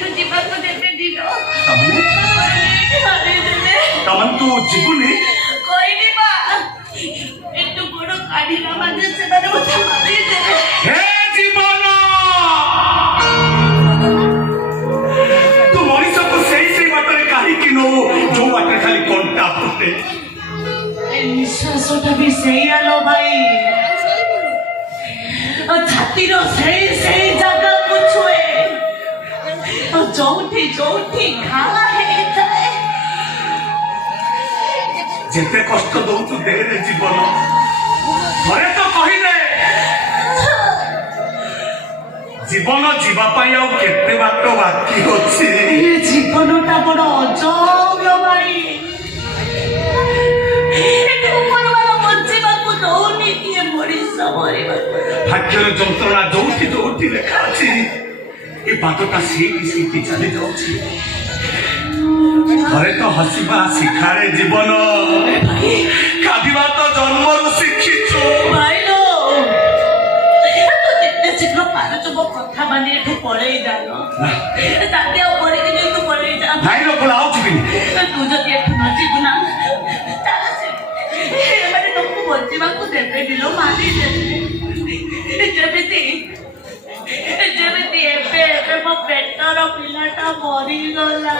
तू जीवन को देते दिलो तमन तू जीवनी कोई नहीं बा एक तो बड़ो काढ़ी ना माने से मैंने मुझे मारी दे हे जीवन तू मनीष को सही बातरे काहे कि नो जो बाटे खाली कंटा फुटे निश्वासोटा भी सही आलो भाई और छाती रो सही जगह कुछ हुए और जोठी खाला है इतने जेते कष्ट दो तू दे रे जीवन घरे तो कही दे जीवन जीवा पाई आउ केते बात बाकी होछि ये जीवनटा बड़ अजब लो भाई एटु परवाला बंचिबाकू दौनी किए मरीस मरिबाकू भाग्यर যন্ত্রণা जोठी লেখা আছে এই বাতটা সেই চলে যাচ্ছে ঘরে তো হসিবা শিখারে জীবন কাঁদিবা তো জন্মরু শিখিছো ভাইলো তো যেতে শীঘ্র পারছো মো কথা মানে এঠু পড়েই যাও তাতে আর পড়ে দিলে তো পড়েই যা ভাইলো বলাও ଯିବିନି ତୁ ଯଦି ଏଠୁ ନ ଯିବୁ ନା ତାହେଲେ ଏମାନେ ତମକୁ ବଞ୍ଚିବାକୁ ଦେବେନି ଲୋ ମାରିଦେବେ ଯେମିତି ଏବେ ମୋ ପେଟର ପିଲାଟା ମରିଗଲା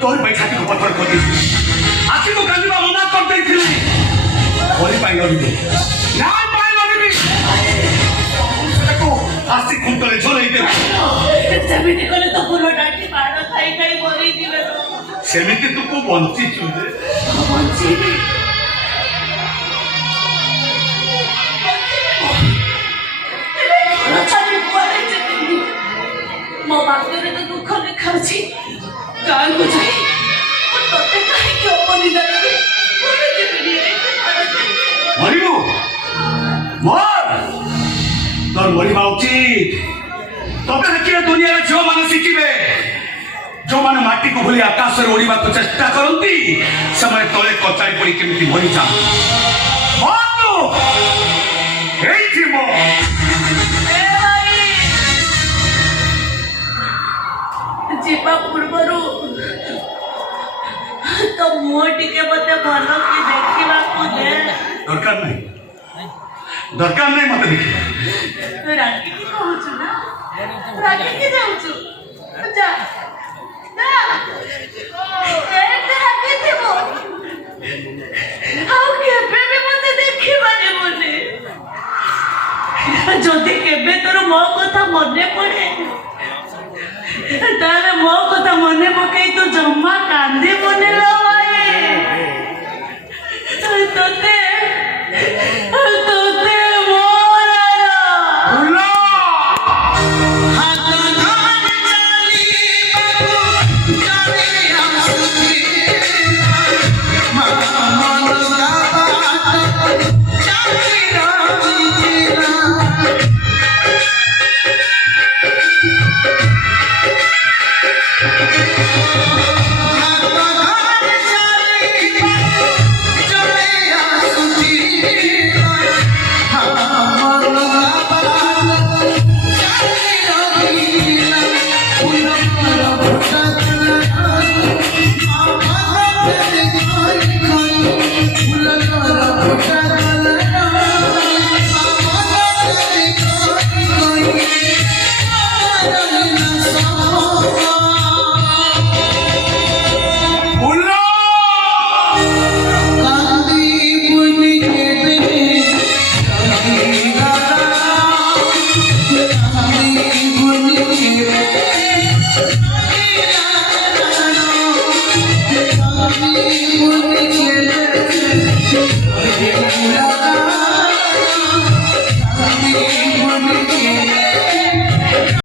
तोरी भाई छाती को पत्थर कर दी आखिर को कांदिबा मना कर देथिली तोरी भाई लगी ना पाई लगी देखो आस्ती कुंतले झोलई दे सेमिति कले तो पुरो डाटी मार खाई मरी दिबे सेमिति तू को बंची चुदे बंची मो भाग्य तो दुख लिखा अछि काल को जाई तोते काहे के अपनी दरबे बोले जे बिनी मरियो मर तोर मरिबा उचित तोते देखिए दुनिया रे जो माने शिखिबे जो माने माटी को भूली आकाश रे उड़ीबा को चेष्टा करंती समय तोले कचाई पड़ी केमिति मरि जा मर तू हे जीवो जीवा पूर्वरु तो मुह टिके मते भल कि देखिबा को दे दरकार नहीं मते देखि राखी की कहउछु ना राखी की जाउछु जा ना ए राखी देबो हाउ केबे भी मते देखिबाने मने जदि केबे तोर मो कथा मने पड़े तारे मो कथा मने पकई तो जम्मा कांदे मने लो भाई तोते मोरा बोलो हाथ धान चाली बाबू जाने आसुती मन का बात चाली रानी जीना Yeah.